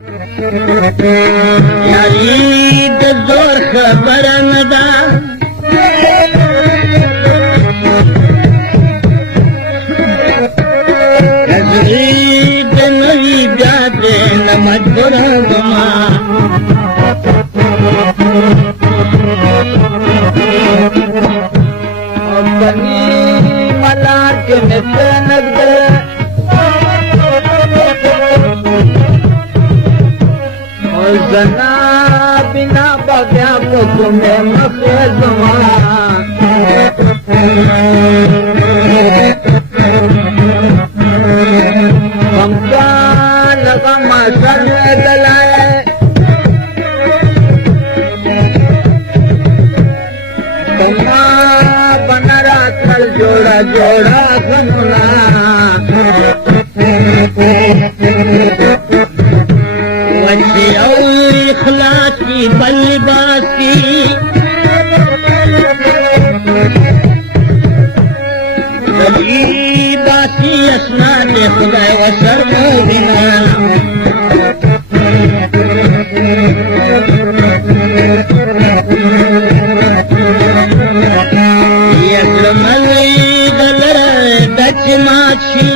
यारी जोर खबर नदा नहीं जाते न मजबूर बनी मला के मित्र नगद जना बिना बग्या तुम्हें मखे जमा हमका लगा मासर दलाए तुम्हा बनरा थल जोड़ा जोड़ा सुना वैसे और इखलास की बल्लेबाजी बासी असना दे खुदा वसर मोदिना यसलमली गलर दच माछी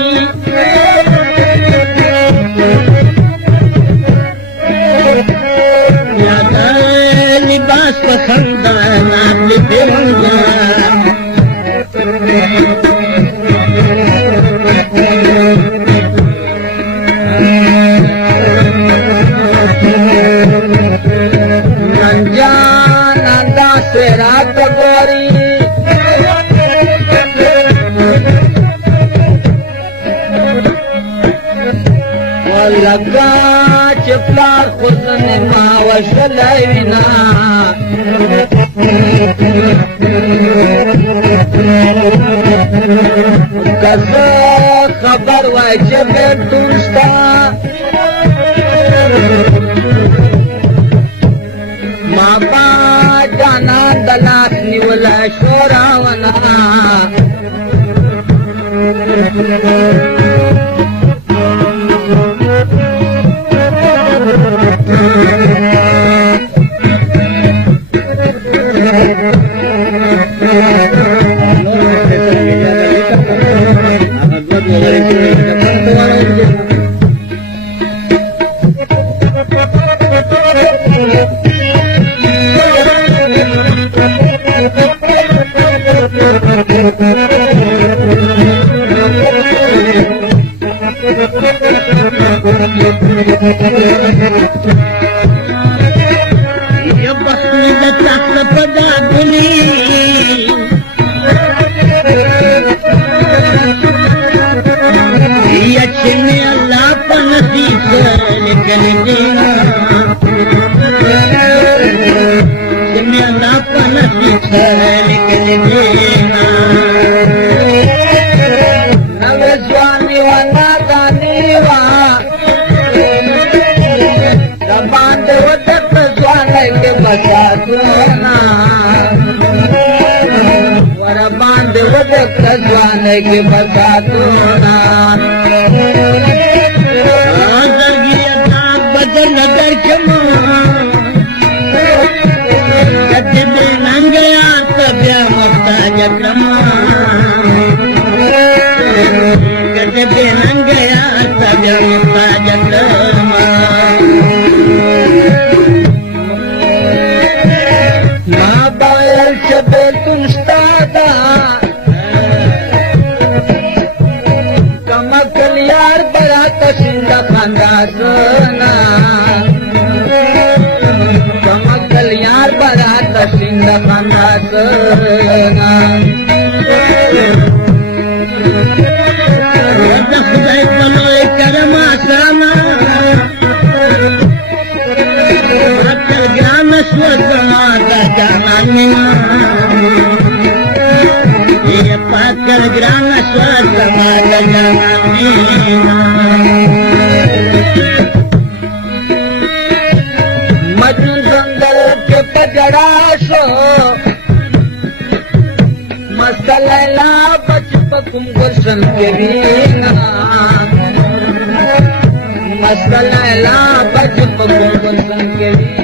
लिबास पसंद नाम देंगे नंदा से रात गोरी लगा चिपला खुदन मावशलैना कस खबर व्हायचे भेटूनसता मापा जाना दलास निवला शोरावना के बता तोना बदल नगर क्षमा कदे नंगया तब्या मक्ता जक्रमा कदे नंगया तब्या मक्ता जक्रमा मां बायल शबे तुस्तादा खाना कमकल यार बरात सिंध खाना करमा सामा ज्ञान स्वरमा पाकर ग्राम स्वरमा मजनू जंगल के पजड़ाशो मसलैला बचपकुम गुलशन के बीना मसलैला बच बंधन केली